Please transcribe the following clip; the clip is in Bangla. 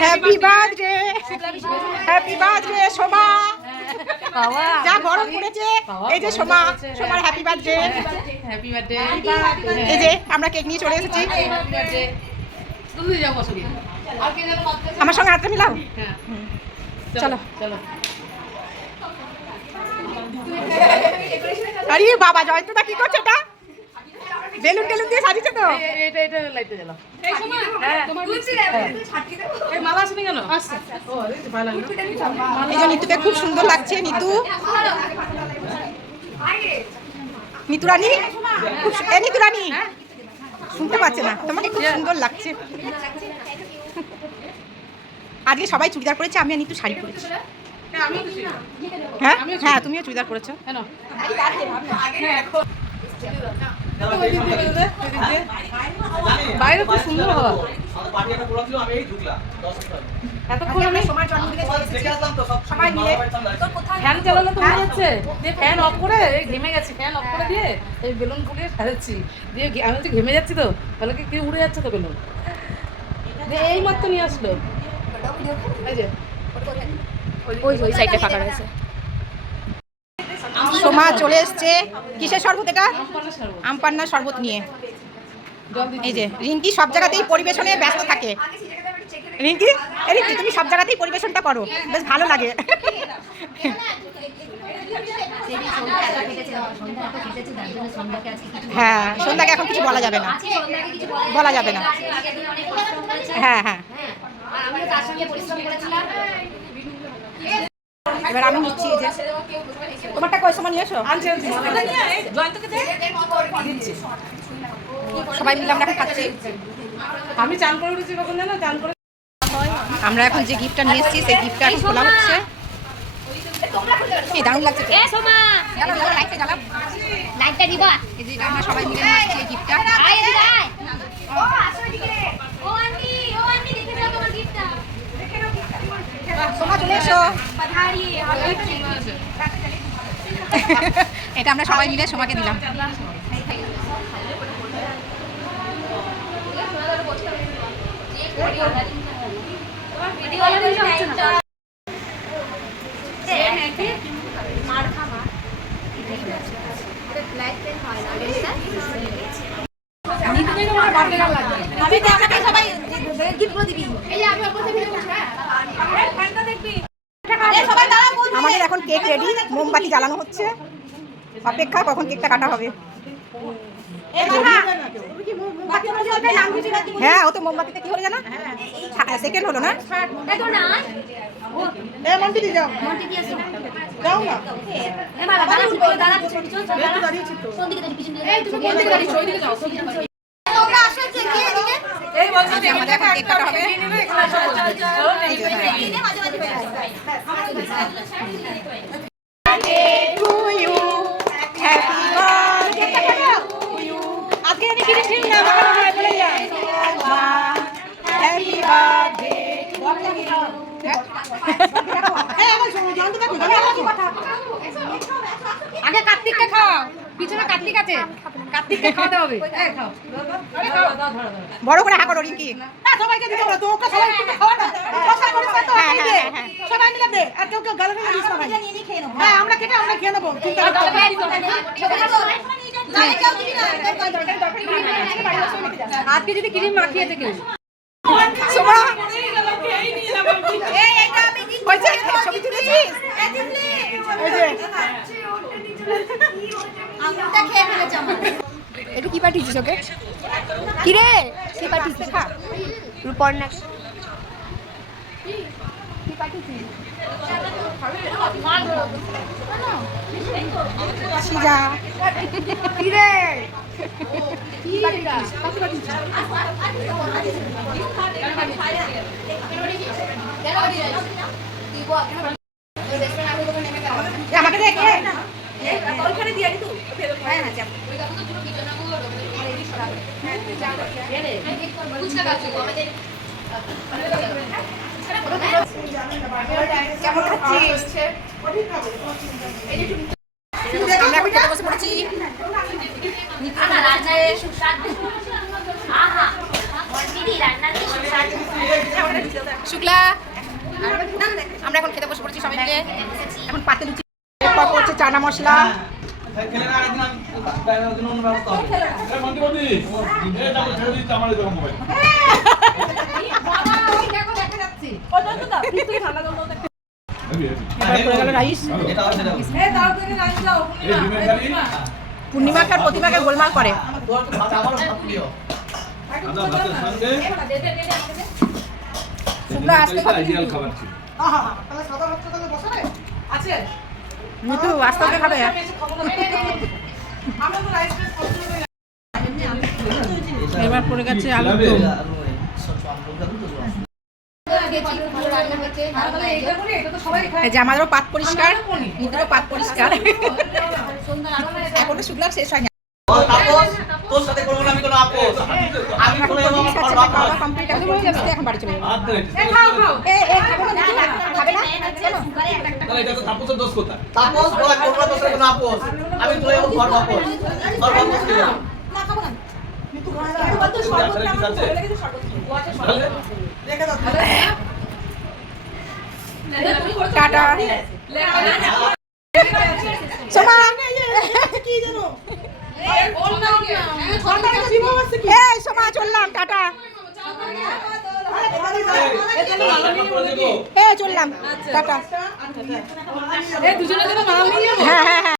Happy birthday, happy birthday Soma. যা গরম পড়েছে, এই যে সোমা, সোমার হ্যাপি বার্থডে। Happy birthday. এই যে আমরা কেক নিয়ে চলে এসেছি। আমার সঙ্গে হাতটা মিলাও। চলো চলো। আরে বাবা, জয়ন্তদা কি করছে এটা? বেলুন টেলুন দিয়ে সাজিয়েছে তো। এটা লাইটটা জ্বালাও। এই সোমা, তোমার এই মালা আসেনি কেন? আসছে। ও আরে ভালো লাগলো। এই যে নিতুকে খুব সুন্দর লাগছে। নিতু, নিতু রানী, নিতু রানী শুনতে পাচ্ছে না, তোমাকে খুব সুন্দর লাগছে। আজকে সবাই চুড়িদার পরেছে, আমি আর নিতু শাড়ি পরেছি। হ্যাঁ হ্যাঁ, তুমিও চুড়িদার পরেছো। বাইরে খুব সুন্দর হওয়া। ফ্যান চালানো তো মনে হচ্ছে দিয়ে ফ্যান অফ করে ঘেমে গেছি, ফ্যান অফ করে দিয়ে এই বেলুন ফুলিয়ে সাজাচ্ছি, দিয়ে আমি তো ঘেমে যাচ্ছি তো, তাহলে কি উড়ে যাচ্ছে তো বেলুন দিয়ে এই মাত্র নিয়ে আসলো। এই যে ওই সাইডে ফাঁকা রয়েছে। সোমা চলে এসছে। কিসের শরবত এটা? আমপান্নার শরবত নিয়ে। এই যে রিঙ্কি সব জায়গাতেই পরিবেশনে ব্যস্ত থাকে। রিঙ্কি, রিঙ্কি তুমি সব জায়গাতেই পরিবেশনটা করো, বেশ ভালো লাগে। হ্যাঁ, সন্ধ্যাকে এখন কিছু বলা যাবে না, বলা যাবে না। হ্যাঁ হ্যাঁ, এবার আমি নিচ্ছি। এই যে তোমারটা কয় সময় নিয়ে এসো। সবাই মিলে আমরা এখন খাচ্ছি। আমি চান করে উঠেছি কখন জানো? চান করে আমরা এখন যে গিফটটা নিয়ে এসেছি সেই গিফটটা এখন খোলা হচ্ছে। এই দারুণ লাগছে। এ সোমা, লাইটটা জ্বালাও, লাইটটা দিবা। এই যে আমরা সবাই মিলে নিয়ে এসেছি এই গিফটটা। আয় এদিকে আয়। ও আসো এদিকে। ও আন্টি দেখে যাও তোমার গিফটটা। সোমা চলে এসো। পধারি। এটা আমরা সবাই মিলে সোমাকে দিলাম। আমাদের এখন কেক রেডি, মোমবাতি জ্বালানো হচ্ছে, অপেক্ষা কখন কেকটা কাটা হবে। হ্যাঁ, ও তো মোমবাতিতে কি হলো জানো, সেকেন্ড হলো না। আমাদের এখন কেক কাটা হবে। আগে কার্তিককে খাও, পিছনে কার্তিক আছে, কার্তিককে খাওয়াতে হবে। বড় করে হা করো রিঙ্কি। সবাইকে দিতে হবে তো, ওকে সবাই একটু খাওয়া না, কষা করিস না তো, সবাই মিলে দে, আর কেউ কেউ গালে দিস না ভাই। হ্যাঁ, আমরা কেটে আমরা খেয়ে নেবো। আজকে যদি ক্রিম মাখিয়েছে কেউ সোমা, ছবি তুলেছিস? একটু কি পাঠিয়েছিস ওকে? কি রে কি পাঠিয়েছিস? রূপর না কি পাঠিয়েছিস? সিজা কি রে আমাকে দেখে ওইখানে দিয়ে দিত। হ্যাঁ হ্যাঁ, কেমন খাচ্ছিস? আমরা এখন খেতে বসে পড়েছি। রান্নার সুস্বাদু। আহা দিদি রান্নার সুস্বাদু। শুক্লা আমরা এখন খেতে বসে পড়েছি সবাই মিলে। এখন পাতে লুচি এরপর করছে চানা মশলা। এবার পড়ে গেল রাইস। পূর্ণিমাকে আর প্রতিমাকে গোলমাল করে। শুক্লা আসতে আছে মিতু আস্তে আস্তে খাবে। এবার পড়ে গেছে আলু দম। এই যে আমাদেরও পাত পরিষ্কার, মিতুরও পাত পরিষ্কার। এখনো শুক্লার শেষ হয়নি। তোর সাথে করবো না আমি কোনো আপোষ। আমি এখন কোনো কোচিং আমার খাচ্ছে, বাবা খাওয়া কমপ্লিট এখন এখন বাড়ি চলে যাবে। খাবো না মিতু? খাবে না? কেন? তাহলে এটা তো তাপসের দোষ কোথায়? তাপস বলা করবো তোর সাথে কোনো আপোষ। আমি তোর এখন ঘর বাপস। ঘর বাপস কি যাবো? না খাবো না। টাটা। সোমা এই সোমা চললাম, টাটা। চললাম, টাটা। এই দুজনের জন্য মাল নিয়ে যাবো। হ্যাঁ হ্যাঁ